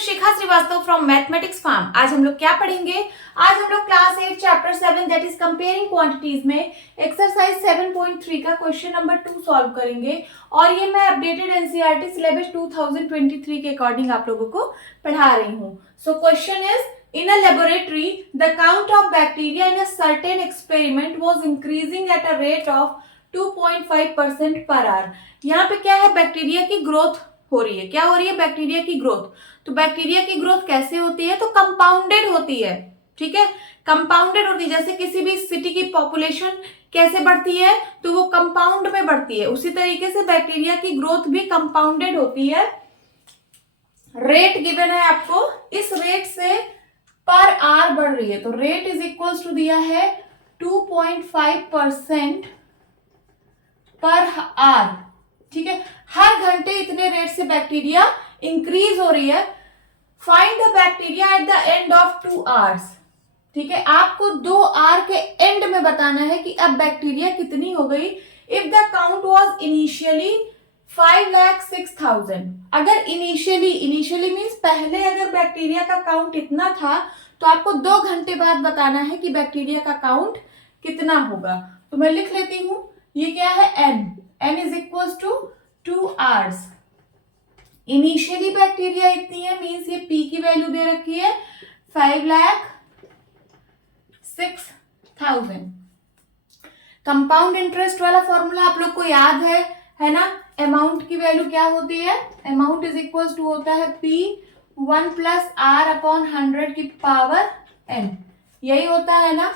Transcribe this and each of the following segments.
Shikha Srivastava from mathematics farm. आज हम लोग क्या पढ़ेंगे? आज हम लोग class 8 chapter 7 that is comparing quantities में एक्सरसाइज 7.3 का क्वेश्चन नंबर 2 सॉल्व करेंगे। और ये मैं अपडेटेड एनसीईआरटी सिलेबस 2023 के अकॉर्डिंग आप लोगों को पढ़ा रही हूँ। So question is, in a laboratory the count of bacteria in a certain experiment was increasing at a rate of 2.5% per hour। यहाँ पे क्या है? बैक्टीरिया की ग्रोथ हो रही है। क्या हो रही है? बैक्टीरिया की ग्रोथ। तो बैक्टीरिया की ग्रोथ कैसे होती है? तो कंपाउंडेड होती है। ठीक है, कंपाउंडेड होती है। जैसे किसी भी सिटी की पॉपुलेशन कैसे बढ़ती है? तो वो कंपाउंड में बढ़ती है। उसी तरीके से बैक्टीरिया की ग्रोथ भी कंपाउंडेड होती है। रेट गिवन है आपको, इस रेट से पर आर बढ़ रही है। तो रेट इज इक्वल्स टू दिया है 2.5% पर आर। ठीक है, हर घंटे इतने रेट से बैक्टीरिया इंक्रीज हो रही है। Find the bacteria at the end of 2 hours. ठीक है, आपको 2 आवर के एंड में बताना है कि अब बैक्टीरिया कितनी हो गई। If the count was initially 5,06,000। अगर इनिशियली मीन्स पहले अगर बैक्टीरिया का काउंट इतना था, तो आपको 2 घंटे बाद बताना है कि बैक्टीरिया का काउंट कितना होगा। तो मैं लिख लेती हूं, ये क्या है? n is equal to 2 hours. Initially bacteria इतनी है, मीन्स ये p की वैल्यू दे रखी है 5,06,000। कंपाउंड इंटरेस्ट वाला फॉर्मूला आप लोग को याद है ना? अमाउंट की वैल्यू क्या होती है? अमाउंट इज इक्वल टू होता है p 1 प्लस आर अपॉन 100 की पावर n। यही होता है ना?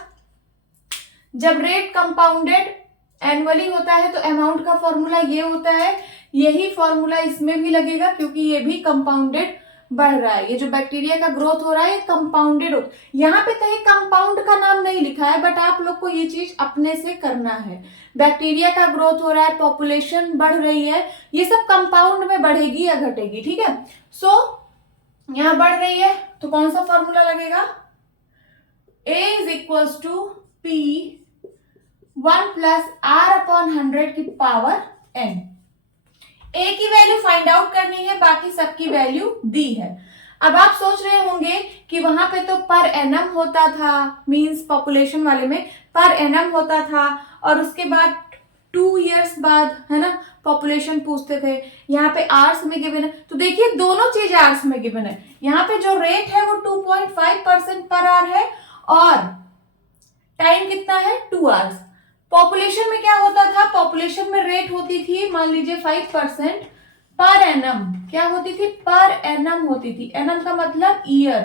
जब रेट कंपाउंडेड एनुअली होता है तो अमाउंट का फॉर्मूला ये होता है। यही फॉर्मूला इसमें भी लगेगा, क्योंकि ये भी कंपाउंडेड बढ़ रहा है। ये जो बैक्टीरिया का ग्रोथ हो रहा है, ये कंपाउंडेड हो। यहाँ पे कहीं कंपाउंड का नाम नहीं लिखा है, बट आप लोग को ये चीज अपने से करना है। बैक्टीरिया का ग्रोथ हो रहा है, पॉपुलेशन बढ़ रही है, ये सब कंपाउंड में बढ़ेगी या घटेगी। ठीक है, सो यहां बढ़ रही है तो कौन सा फॉर्मूला लगेगा? A is equal to P 1 plus R upon 100 की पावर n। A की वैल्यू फाइंड आउट करनी है, बाकी सबकी वैल्यू दी है। अब आप सोच रहे होंगे कि वहां पे तो पर एनम होता था, मींस पॉपुलेशन वाले में पर एनम होता था, और उसके बाद 2 इयर्स बाद है ना पॉपुलेशन पूछते थे। यहाँ पे आवर्स में गिवन है, तो देखिए दोनों चीज आवर्स में गिवन है। यहाँ पे जो रेट है वो 2.5% पर आवर है, और टाइम कितना है? 2 आवर्स। पॉपुलेशन में क्या होता था? पॉपुलेशन में रेट होती थी, मान लीजिए 5% पर एनम। क्या होती थी? पर एनम होती थी। एनम का मतलब ईयर।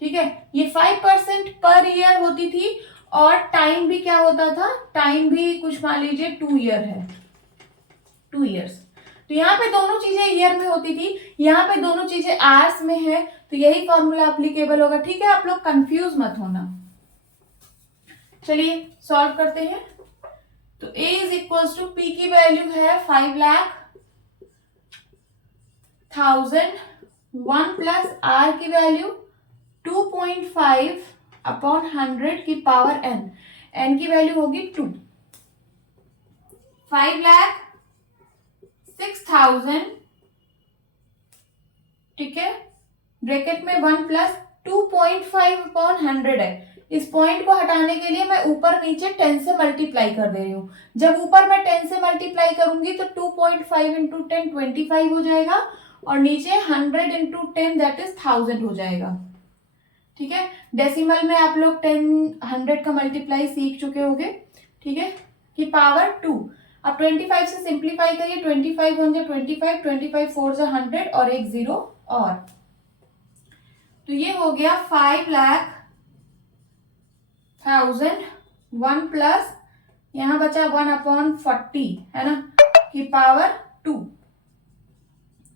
ठीक है, ये 5% पर ईयर होती थी। और टाइम भी क्या होता था? टाइम भी कुछ मान लीजिए 2 ईयर है, 2 इयर्स। तो यहाँ पे दोनों चीजें ईयर में होती थी, यहाँ पे दोनों चीजें आवर्स में है, तो यही फॉर्मूला एप्लीकेबल होगा। ठीक है, आप लोग कंफ्यूज मत होना। चलिए सॉल्व करते हैं। तो A is equal to P की वैल्यू है 5,00,000, 1 प्लस R की वैल्यू 2.5 अपॉन 100 की पावर n। n की वैल्यू होगी 2। 5,06,000, ठीक है, ब्रैकेट में 1 प्लस 2.5 अपॉन 100 है। इस पॉइंट को हटाने के लिए मैं ऊपर नीचे 10 से मल्टीप्लाई कर दे रही हूँ। जब ऊपर मैं 10 से मल्टीप्लाई करूंगी तो 2.5 इंटू 10 25 हो जाएगा, और नीचे 100 इंटू 10 दैट इज 1000 हो जाएगा। ठीक है, डेसिमल में आप लोग 100 का मल्टीप्लाई सीख चुके होंगे। ठीक है, कि पावर 2। अब 25 से सिंप्लीफाई करिए, 25 1 जा 25, 25 4 जा 100 और एक 0 और, तो ये हो गया 5,00,000, 1 प्लस यहां बचा 1 अपॉन 40 है ना की पावर 2।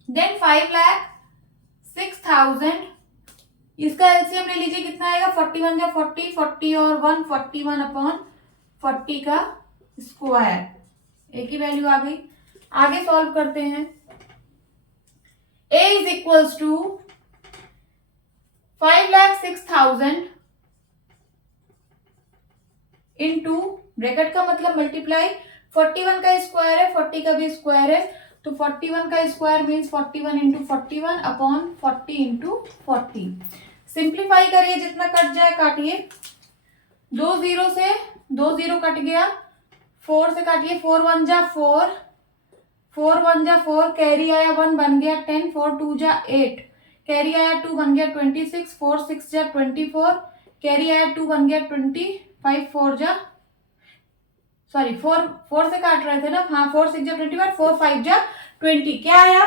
देन 5,06,000, इसका एलसीएम ले लीजिए, कितना आएगा? 41 जा 40, 40 और 1 41 अपॉन 40 का स्क्वायर। ए की वैल्यू आ गई। आगे सॉल्व करते हैं। A is equals to 5,06,000 into bracket का मतलब मल्टीप्लाई 41 का स्क्वायर है, 40 का भी स्क्वायर है, तो 41 का square means 41 into 41 upon 40 into 40। Simplify करिए, जितना कट जाए काटिए। 2 जीरो से 2 जीरो कट गया, 4 से काटिए, 4 1 जा 4, 4 1 जा 4, कैरी आया 1 बन गया 10, 4 2 जा 8, कैरी आया 2 बन गया 26, 4 6 जा 24, कैरी आया 2 बन गया 20, 5 4 जा सॉरी 4 से काट रहे थे ना, हाँ 4 6 जा 21, 4 5 जा 20, क्या आया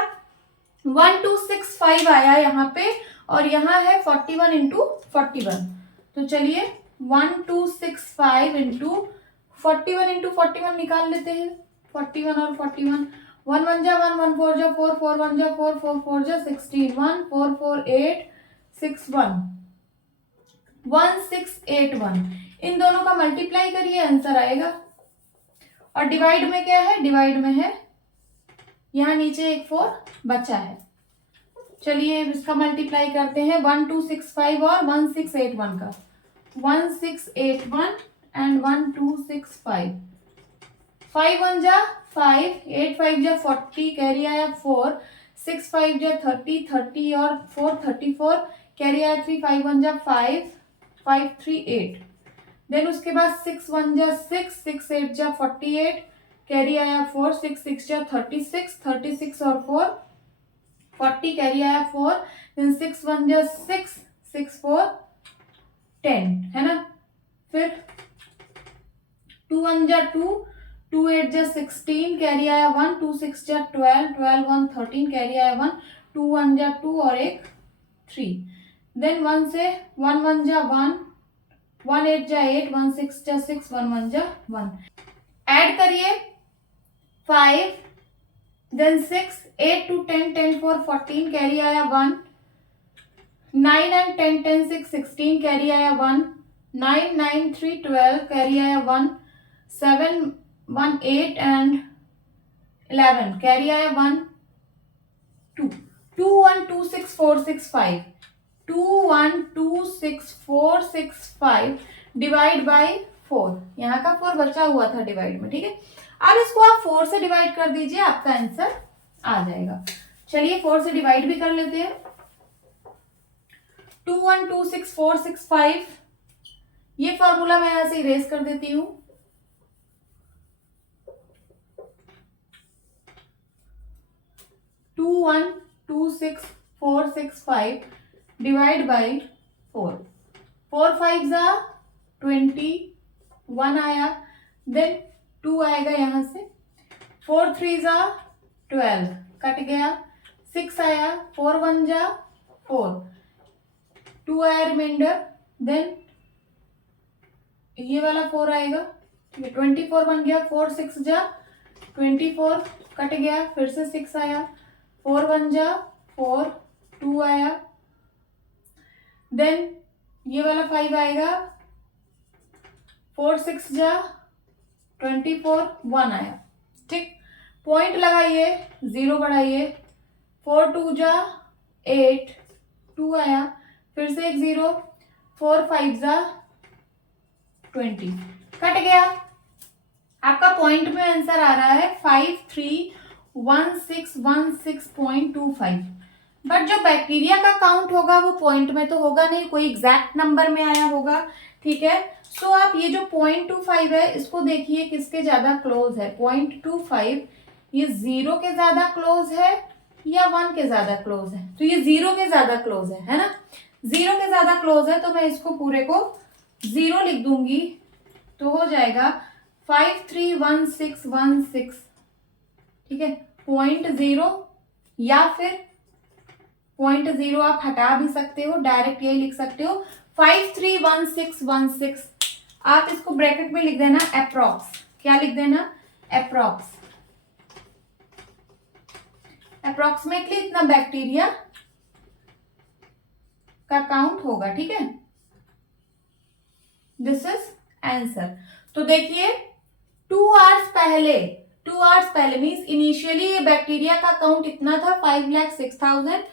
1265 आया यहाँ पे, और यहाँ है 41 इंटू 41। तो चलिए 1265 इंटू 41 इंटू 41 निकाल लेते हैं। 41 और 41, 1 1 जा 1, 1 4 जा 4, 4 1 जा 4, 4 4 जा 16, 1 4 4 8 6 1 1681। इन दोनों का मल्टीप्लाई करिए, आंसर आएगा। और डिवाइड में क्या है, डिवाइड में है यहाँ नीचे एक 4 बचा है। चलिए इसका मल्टीप्लाई करते हैं, 1265 और 1681 का, 1681 एंड 1265, 5 1 जा 5, 8 5 जा 40, कैरी आया 4, 6 5 जा 30, 30 और 4 34, कैरी आया 3, 5 1 जा 5, 5 3 8। देन उसके बाद 6 1 जा 6, 6 8 जा 48, कैरी आया 4, 6 6 जा 36, 36 और 4 40, कैरी आया 4, देन 6 1 जा 6, 6 4 10, है ना। फिर 2 1 जा 2, 2 8 जा 16, कैरी आया 1, 2 6 जा 12, 12 1 13, कैरी आया 1, 2 1 जा 2 और एक 3। देन 1 से 1 1 जा 1, 1 8 जा 8, 1 6 जा 6, 1 1 जा 1। ऐड करिए 5, देन 6, 8 to 10, 10 4 14, कैरी आया 1, 9 and 10 10 6 16, कैरी आया 1, 9 9 3 12, कैरी आया 1, 7 1 8 and 11, कैरी आया 1 2, 2 1 2 6 4 6 5, 2 1 2 6 4 6 5 डिवाइड बाई 4, यहाँ का 4 बचा हुआ था डिवाइड में, ठीक है। अब इसको आप 4 से डिवाइड कर दीजिए, आपका आंसर आ जाएगा। चलिए 4 से डिवाइड भी कर लेते हैं। 2 1 2 6 4 6 5, ये फॉर्मूला मैं यहां से इरेज कर देती हूं। 2 1 2 6 4 6 5 डिवाइड बाई 4, 4 5 जा 20, 1 आया, देन 2 आएगा यहां से, 4 3 जा 12 कट गया, 6 आया, 4 1 जा 4, 2 आया रिमाइंडर, देन ये वाला 4 आएगा, ठीक है, 24 बन गया, 4 6 जा 24 कट गया, फिर से 6 आया, 4 1 जा 4, 2 आया, देन ये वाला 5 आएगा, 4 6 जा 24, 1 आया, ठीक। पॉइंट लगाइए, 0 बढ़ाइए, 4 2 जा 8, 2 आया, फिर से एक 0, 4 5 जा 20 कट गया। आपका पॉइंट में आंसर आ रहा है 531616.25। बट जो बैक्टीरिया का काउंट होगा वो पॉइंट में तो होगा नहीं, कोई एग्जैक्ट नंबर में आया होगा, ठीक है। सो आप ये जो 0.25 है इसको देखिए किसके ज्यादा क्लोज है। 0.25 ये 0 के ज्यादा क्लोज है या 1 के ज्यादा क्लोज है, तो ये 0 के ज्यादा क्लोज है ना। 0 के ज्यादा क्लोज है तो मैं इसको पूरे को 0 लिख दूंगी, तो हो जाएगा 531616, ठीक है। 0.0 या फिर 0.0 आप हटा भी सकते हो, डायरेक्ट यही लिख सकते हो 531616। आप इसको ब्रैकेट में लिख देना अप्रॉक्स, क्या लिख देना अप्रॉक्स, अप्रोक्सीमेटली इतना बैक्टीरिया का काउंट होगा, ठीक है। This is answer. तो देखिए 2 आवर्स पहले मीन्स इनिशियली ये बैक्टीरिया का काउंट इतना था 5,06,000,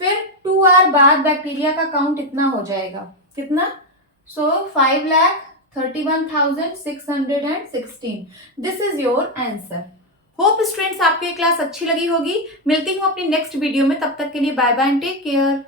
फिर 2 आवर बाद बैक्टीरिया का काउंट इतना हो जाएगा, कितना, सो 5,31,616। This is your answer. Hope students आपको ये क्लास अच्छी लगी होगी। मिलती हूँ अपनी नेक्स्ट वीडियो में, तब तक के लिए bye bye and take care.